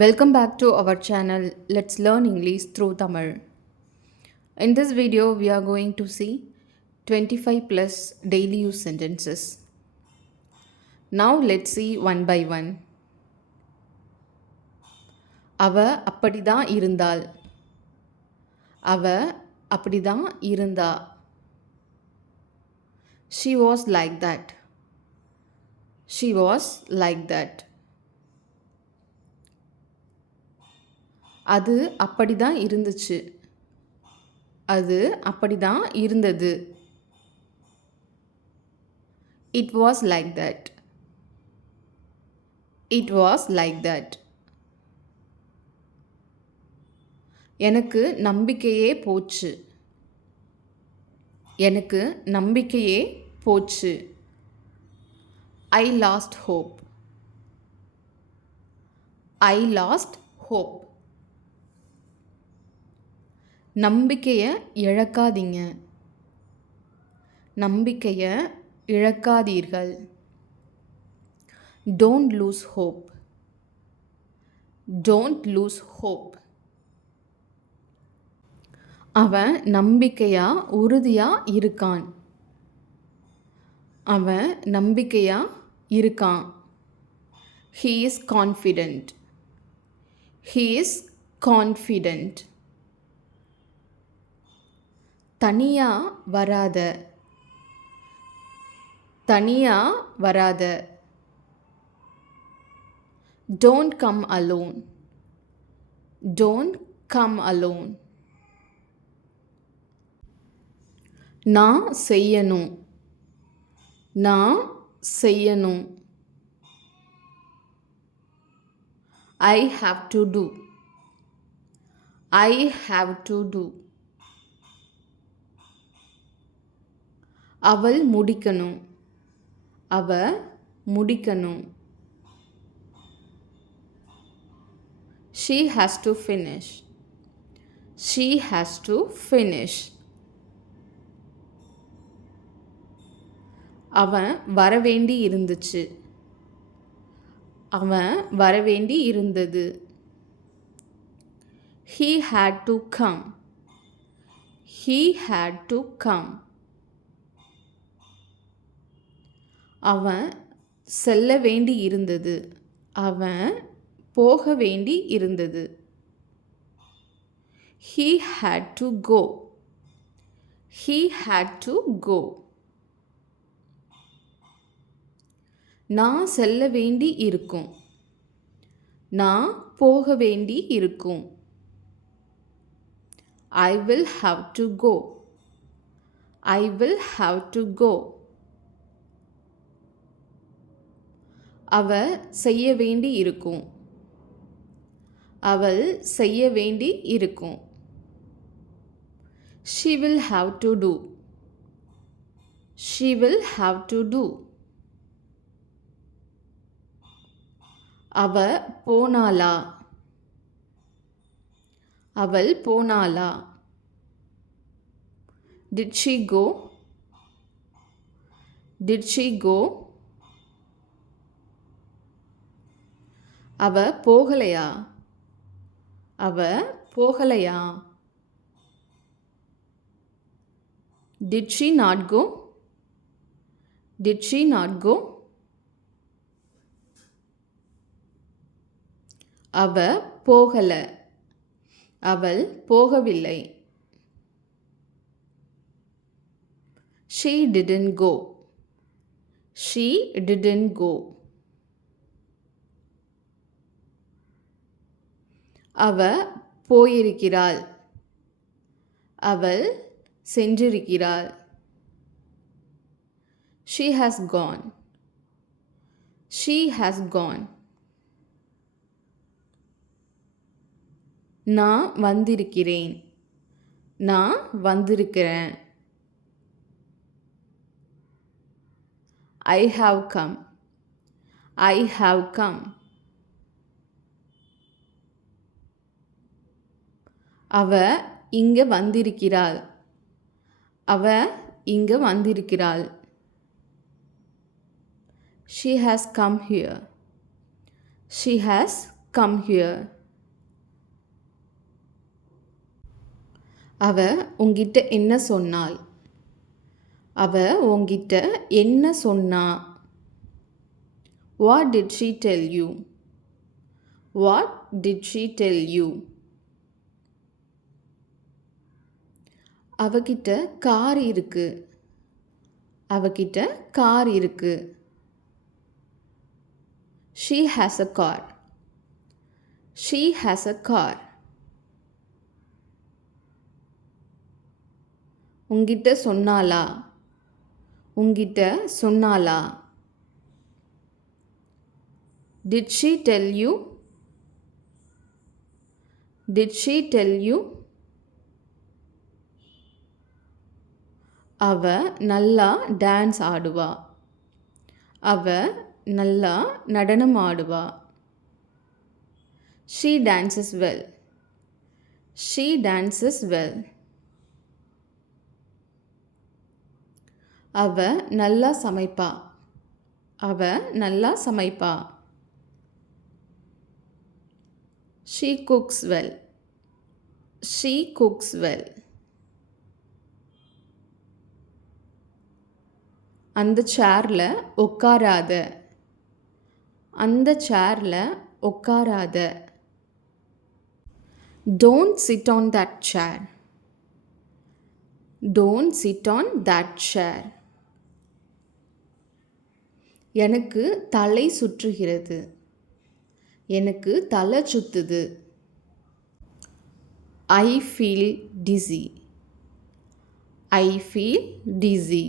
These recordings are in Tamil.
Welcome back to our channel. Let's learn English through Tamil. In this video, we are going to see 25 plus daily use sentences. Now let's see one by one. அவ அப்படிதான் இருந்தாள். அவ அப்படிதான் இருந்தா. She was like that. She was like that. அது அப்படிதான் இருந்துச்சு. அது அப்படிதான் இருந்தது. It was like that. It was like that. எனக்கு நம்பிக்கையே போச்சு. எனக்கு நம்பிக்கையே போச்சு. I lost hope. I lost hope. நம்பிக்கையை இழக்காதீங்க. நம்பிக்கையை இழக்காதீர்கள். Don't lose hope. Don't lose hope. அவன் நம்பிக்கையா உறுதியா இருக்கான். அவன் நம்பிக்கையா இருக்கான். He is confident. He is confident. தனியா வராத. தனியா வராத. Don't come alone. Don't come alone. நான் செய்யணும். நான் செய்யணும். I have to do. I have to do. அவள் முடிக்கணும். அவ முடிக்கணும். She has to finish. She has to finish. அவன் வரவேண்டி இருந்துச்சு. அவன் வரவேண்டி இருந்தது. He had to come. He had to come. அவன் செல்ல வேண்டி இருந்தது. அவன் போக வேண்டி இருந்தது. He had to go. He had to go. நான் செல்ல வேண்டி இருக்கும். நான் போக வேண்டி இருக்கும். I will have to go. I will have to go. அவ செய்ய வேண்டி இருக்கும். அவள் செய்ய வேண்டி இருக்கும். She will have to do. She will have to do. அவ போனாளா. அவள் போனாளா. Did she go? Did she go? அவ போகலையா. அவ போகலையா. Did she not go? Did she not go? அவ போகல. அவள் போகவில்லை. She didn't go. She didn't go. அவ போயிருக்கிறாள். அவள் சென்றிருக்கிறாள். She has gone. She has gone. நான் வந்திருக்கிறேன். நான் வந்திருக்கிறேன். I have come. I have come. அவ இங்க வந்திருக்கிறாள். அவ இங்க வந்திருக்கிறாள். She has come here. She has come here. அவ உங்கிட்ட என்ன சொன்னாள்? அவ உங்கிட்ட என்ன சொன்னா? What did she tell you? What did she tell you? அவகிட்ட கார் இருக்கு. அவகிட்ட கார் இருக்கு. She has a car. She has a car. உங்கிட்ட சொன்னாளா? உங்கிட்ட சொன்னாளா? Did she tell you? Did she tell you? அவ நல்லா டான்ஸ் ஆடுவா. அவ நல்லா நடனம் ஆடுவா. She dances well. She dances well. அவ நல்லா சமைப்பா. அவ நல்லா சமைப்பா. She cooks well. She cooks well. அந்த சேர்ல உட்காராத. அந்த சேர்ல உட்காராத. Don't sit on that chair. Don't sit on that chair. எனக்கு தலை சுற்றுகிறது. எனக்கு தலை சுத்துது. I feel dizzy. I feel dizzy.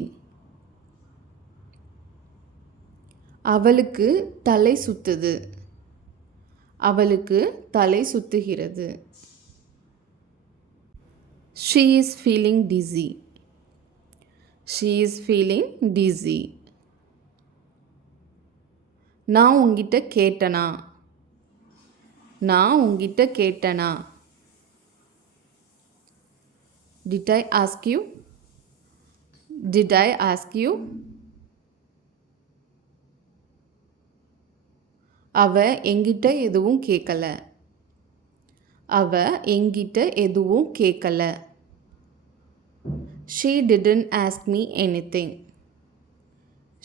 அவளுக்கு தலை சுத்துது. அவளுக்கு தலை சுத்துகிறது. She is feeling dizzy. She is feeling dizzy. நான் உங்கிட்ட கேட்டனா? நான் உங்கிட்ட கேட்டனா? Did I ask you? Did I ask you? அவ எங்கிட்ட எதுவும் கேட்கல. அவ எங்கிட்ட எதுவும் கேட்கல. She didn't ask me anything.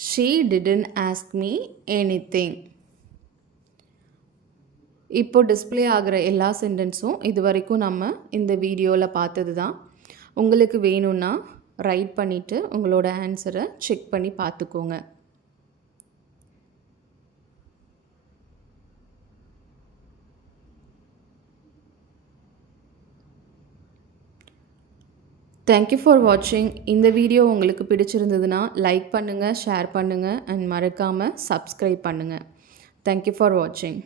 She didn't ask me anything. இப்போ டிஸ்ப்ளே ஆகிற எல்லா சென்டென்ஸும் இது வரைக்கும் நம்ம இந்த வீடியோவில் பார்த்தது தான். உங்களுக்கு வேணும்னா ரைட் பண்ணிவிட்டு உங்களோட ஆன்சரை செக் பண்ணி பார்த்துக்கோங்க. தேங்க்யூ ஃபார் வாட்சிங். இந்த வீடியோ உங்களுக்கு பிடிச்சிருந்ததுன்னா லைக் பண்ணுங்கள், ஷேர் பண்ணுங்கள் அண்ட் மறக்காமல் சப்ஸ்கிரைப் பண்ணுங்கள். தேங்க்யூ ஃபார் வாட்சிங்.